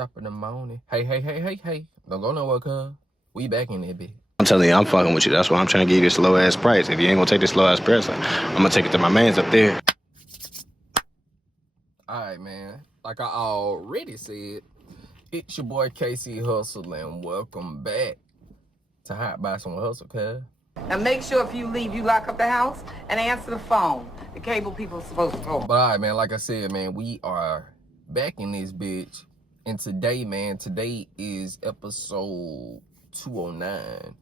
Top of the morning. Hey. Don't go nowhere, cuz. We back in that bitch. I'm telling you, I'm fucking with you. That's why I'm trying to give you this low ass price. If you ain't gonna take this low ass price, I'm gonna take it to my man's up there. Alright, man. Like I already said, it's your boy KC Hussle, and welcome back to Hotboxing with Hussle, cuz. Now make sure if you leave, you lock up the house and answer the phone. The cable people are supposed to call. But alright, man, like I said, man, we are back in this bitch. And today, man, today is episode 209.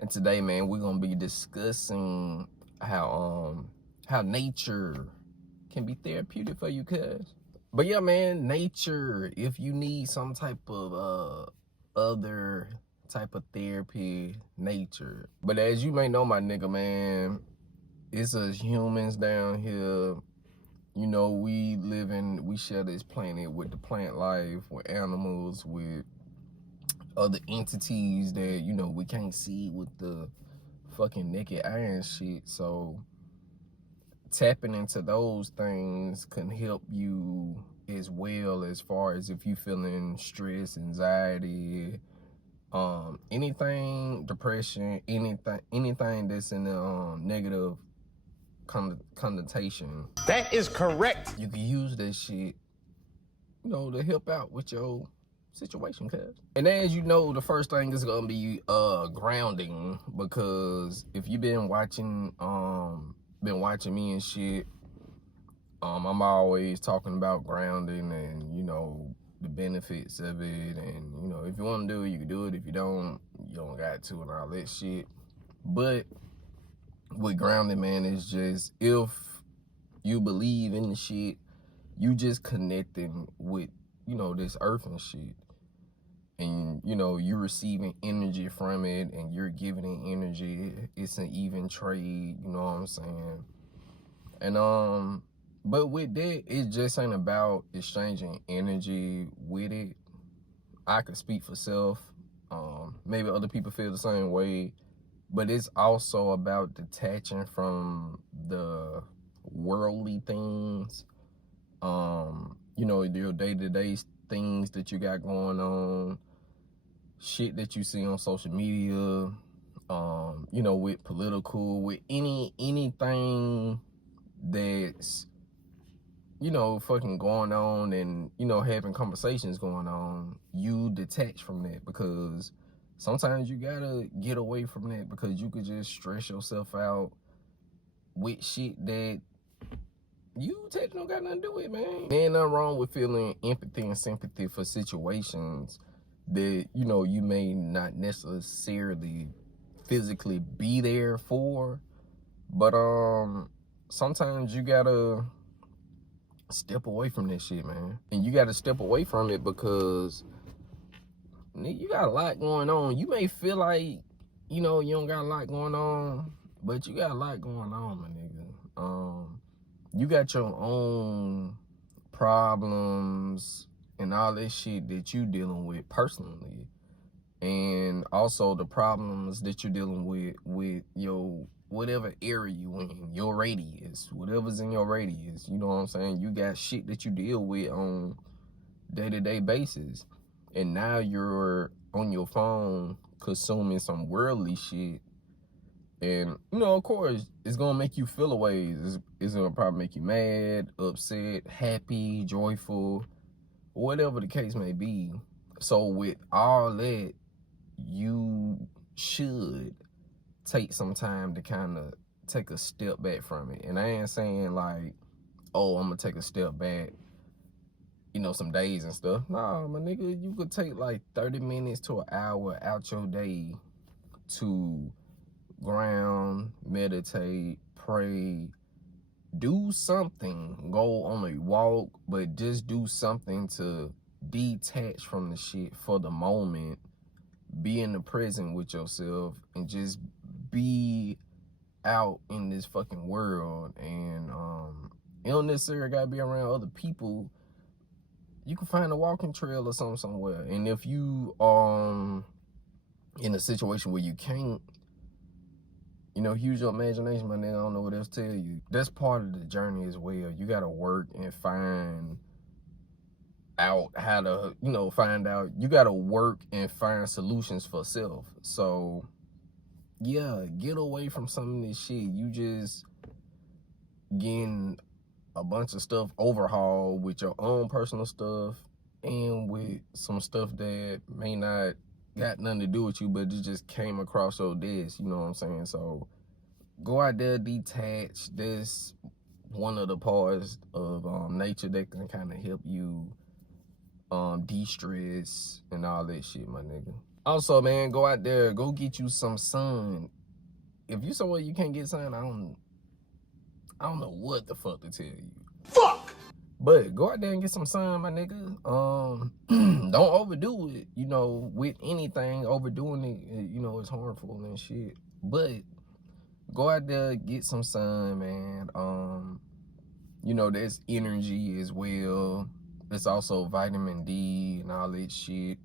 And today, man, we're gonna be discussing how nature can be therapeutic for you, cuz. But yeah, man, nature, if you need some type of other type of therapy, nature. But as you may know, my nigga, man, it's us humans down here. You know, we share this planet with the plant life, with animals, with other entities that, you know, we can't see with the fucking naked eye and shit. So tapping into those things can help you as well, as far as if you feeling stress, anxiety, anything, depression, anything that's in the negative connotation. That is correct. You can use that shit, you know, to help out with your situation, cuz. And as you know, the first thing is gonna be grounding, because if you've been watching me and shit, I'm always talking about grounding and, you know, the benefits of it, and, you know, if you want to do it, you can do it. If you don't got to, and all that shit. But with grounding, man, it's just, if you believe in the shit, you just connecting with, you know, this earth and shit, and, you know, you're receiving energy from it, and you're giving it energy. It's an even trade, you know what I'm saying? And but with that, it just ain't about exchanging energy with it. I could speak for self. Maybe other people feel the same way, but it's also about detaching from the worldly things. You know, your day-to-day things that you got going on, shit that you see on social media, you know, with political, with anything that's, you know, fucking going on, and, you know, having conversations going on, you detach from that, because sometimes you gotta get away from that, because you could just stress yourself out with shit that you technically don't got nothing to do with, man. Ain't nothing wrong with feeling empathy and sympathy for situations that, you know, you may not necessarily physically be there for, but sometimes you gotta step away from this shit, man. And you gotta step away from it because, nigga, you got a lot going on. You may feel like, you know, you don't got a lot going on, but you got a lot going on, my nigga. You got your own problems and all that shit that you dealing with personally, and also the problems that you're dealing with your whatever area you in, your radius, whatever's in your radius, you know what I'm saying? You got shit that you deal with on day-to-day basis, and now you're on your phone consuming some worldly shit, and, you know, of course, it's gonna make you feel a way. It's gonna probably make you mad, upset, happy, joyful, whatever the case may be. So with all that, you should take some time to kind of take a step back from it. And I ain't saying like, oh, I'm gonna take a step back, you know, some days and stuff. Nah, my nigga, you could take like 30 minutes to an hour out your day to ground, meditate, pray, do something, go on a walk, but just do something to detach from the shit for the moment, be in the present with yourself, and just be out in this fucking world. And you don't necessarily gotta be around other people. You can find a walking trail or something somewhere. And if you in a situation where you can't, you know, use your imagination, my nigga. I don't know what else to tell you. That's part of the journey as well. You gotta work and find out how to, you know, find out. You got to work and find solutions for self. So yeah, get away from some of this shit. You just getting a bunch of stuff overhauled with your own personal stuff and with some stuff that may not got nothing to do with you, but it just came across your desk, you know what I'm saying? So go out there, detach. That's one of the parts of nature that can kind of help you de-stress and all that shit, my nigga. Also, man, go out there, go get you some sun. If you somewhere you can't get sun, I don't know what the fuck to tell you. Fuck! But go out there and get some sun, my nigga. Don't overdo it, you know, with anything. Overdoing it, you know, is harmful and shit. But go out there, get some sun, man. You know, there's energy as well. There's also vitamin D and all that shit.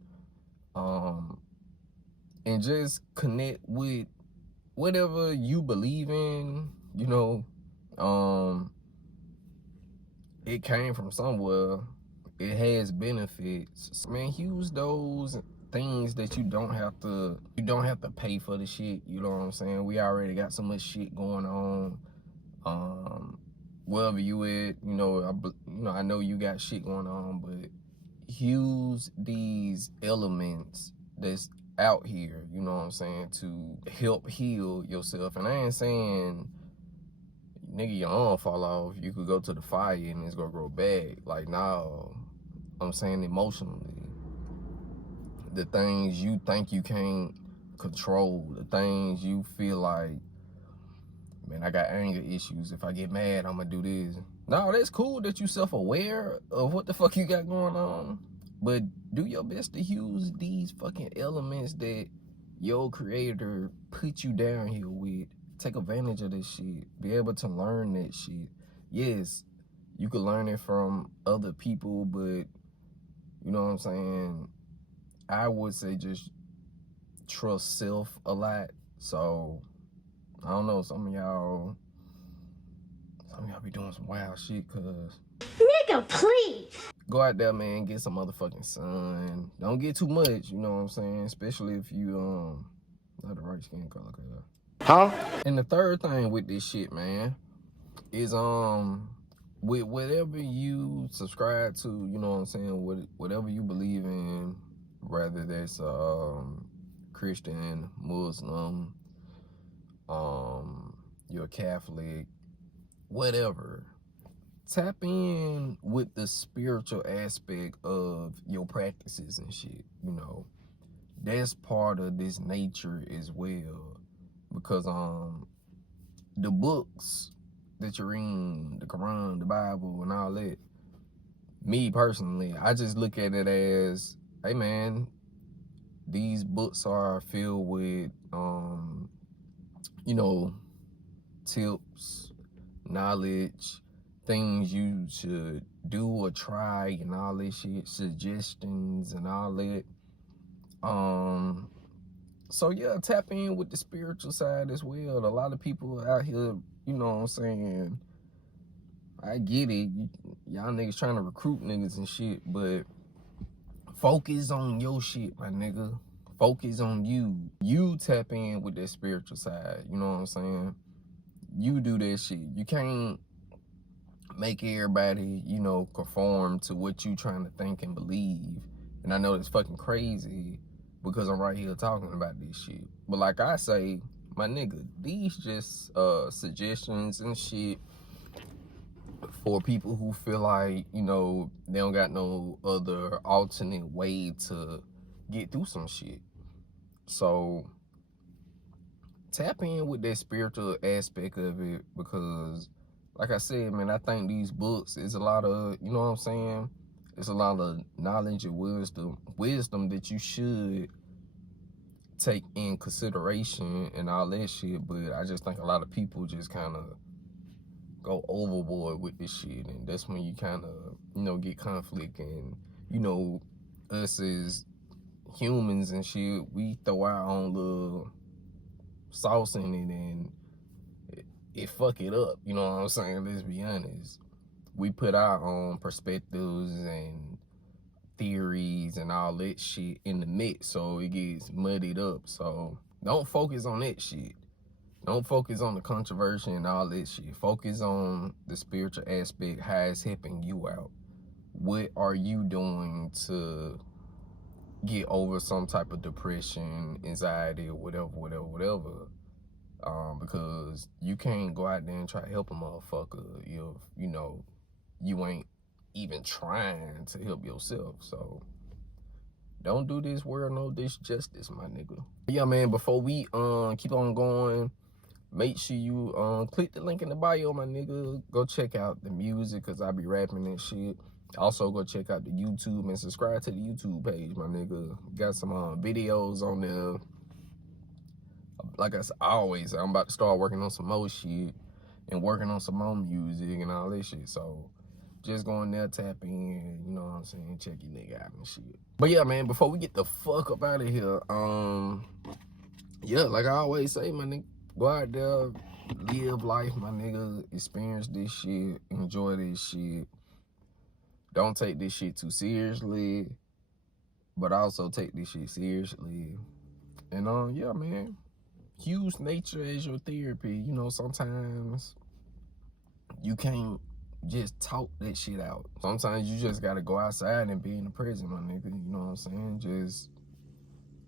And just connect with whatever you believe in, you know. It came from somewhere. It has benefits. So, man, use those things that you don't have to pay for the shit, you know what I'm saying? We already got so much shit going on. Wherever you at, you know, I know you got shit going on, but use these elements that's out here, you know what I'm saying, to help heal yourself. And I ain't saying, nigga, your arm fall off, you could go to the fire and it's gonna grow back. Like, no, I'm saying emotionally. The things you think you can't control, the things you feel like, man, I got anger issues. If I get mad, I'm gonna do this. No, that's cool that you self-aware of what the fuck you got going on, but do your best to use these fucking elements that your creator put you down here with. Take advantage of this shit. Be able to learn that shit. Yes, you could learn it from other people, but you know what I'm saying? I would say just trust self a lot. So I don't know, some of y'all be doing some wild shit, cuz. Nigga, please. Go out there, man, get some motherfucking sun. Don't get too much, you know what I'm saying? Especially if you not the right skin color, cuz. Huh? And the third thing with this shit, man, is with whatever you subscribe to, you know what I'm saying, whatever you believe in, whether that's Christian, Muslim, you're a Catholic, whatever. Tap in with the spiritual aspect of your practices and shit, you know. That's part of this nature as well. Because the books that you're reading, the Quran, the Bible, and all that, me personally, I just look at it as, hey man, these books are filled with you know, tips, knowledge, things you should do or try and all that shit, suggestions and all that. So yeah, tap in with the spiritual side as well. A lot of people out here, you know what I'm saying, I get it, y'all niggas trying to recruit niggas and shit, but focus on your shit, my nigga. Focus on you. You tap in with that spiritual side, you know what I'm saying? You do that shit. You can't make everybody, you know, conform to what you trying to think and believe. And I know it's fucking crazy because I'm right here talking about this shit. But like I say, my nigga, these just suggestions and shit for people who feel like, you know, they don't got no other alternate way to get through some shit. So tap in with that spiritual aspect of it, because like I said, man, I think these books is a lot of, you know what I'm saying, it's a lot of knowledge and wisdom that you should take in consideration and all that shit. But I just think a lot of people just kind of go overboard with this shit, and that's when you kind of, you know, get conflict. And you know, us as humans and shit, we throw our own little sauce in it and it fuck it up, you know what I'm saying? Let's be honest. We put our own perspectives and theories and all that shit in the mix, so it gets muddied up. So don't focus on that shit. Don't focus on the controversy and all that shit. Focus on the spiritual aspect, how it's helping you out. What are you doing to get over some type of depression, anxiety, or whatever. Because you can't go out there and try to help a motherfucker if, you know, you ain't even trying to help yourself. So don't do this world no disjustice, my nigga. Yeah, man, before we keep on going, make sure you click the link in the bio, my nigga. Go check out the music, because I be rapping and shit. Also, go check out the YouTube and subscribe to the YouTube page, my nigga. Got some videos on there. Like I said, always, I'm about to start working on some more shit and working on some more music and all that shit. So just go in there, tap in, you know what I'm saying, check your nigga out and shit. But yeah, man, before we get the fuck up out of here, yeah, like I always say, my nigga, go out there, live life, my nigga, experience this shit, enjoy this shit. Don't take this shit too seriously, but also take this shit seriously. And yeah, man, use nature as your therapy. You know, sometimes you can't just talk that shit out. Sometimes you just gotta go outside and be in the present, my nigga. You know what I'm saying? Just,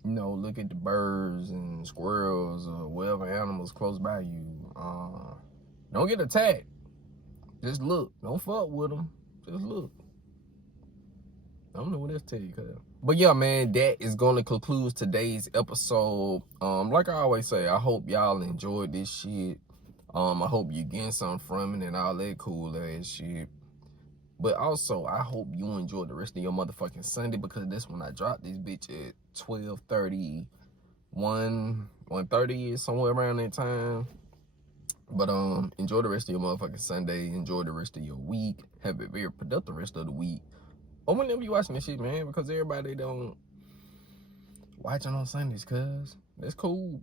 you know, look at the birds and squirrels or whatever animals close by you. Don't get attacked. Just look. Don't fuck with them. Just look. I don't know what else to tell you, cuz. But yeah, man, that is gonna conclude today's episode. Like I always say, I hope y'all enjoyed this shit. I hope you getting something from it and all that cool ass shit. But also, I hope you enjoy the rest of your motherfucking Sunday, because that's when I drop this bitch at 12:30, 1:30, somewhere around that time. But enjoy the rest of your motherfucking Sunday. Enjoy the rest of your week. Have a very productive rest of the week. Or whenever you watching this shit, man, because everybody don't watch it on Sundays, cuz. That's cool.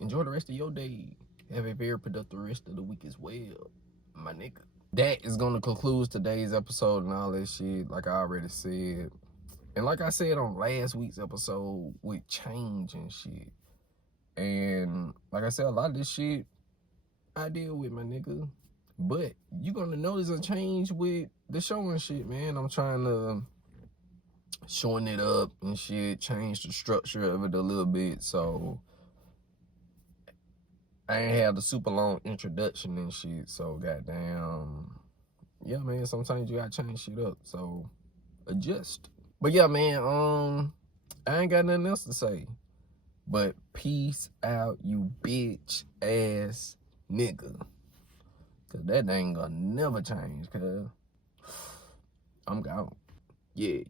Enjoy the rest of your day. Have a very productive rest of the week as well, my nigga. That is going to conclude today's episode and all that shit, like I already said. And like I said on last week's episode, with change and shit. And like I said, a lot of this shit I deal with, my nigga. But you're going to notice a change with the show and shit, man. I'm trying to shorten it up and shit, change the structure of it a little bit. So I ain't have the super long introduction and shit. So goddamn, yeah, man, sometimes you gotta change shit up. So adjust. But yeah, man, I ain't got nothing else to say. But peace out, you bitch ass nigga. Cause that ain't gonna never change, cuz I'm gone. Yeah.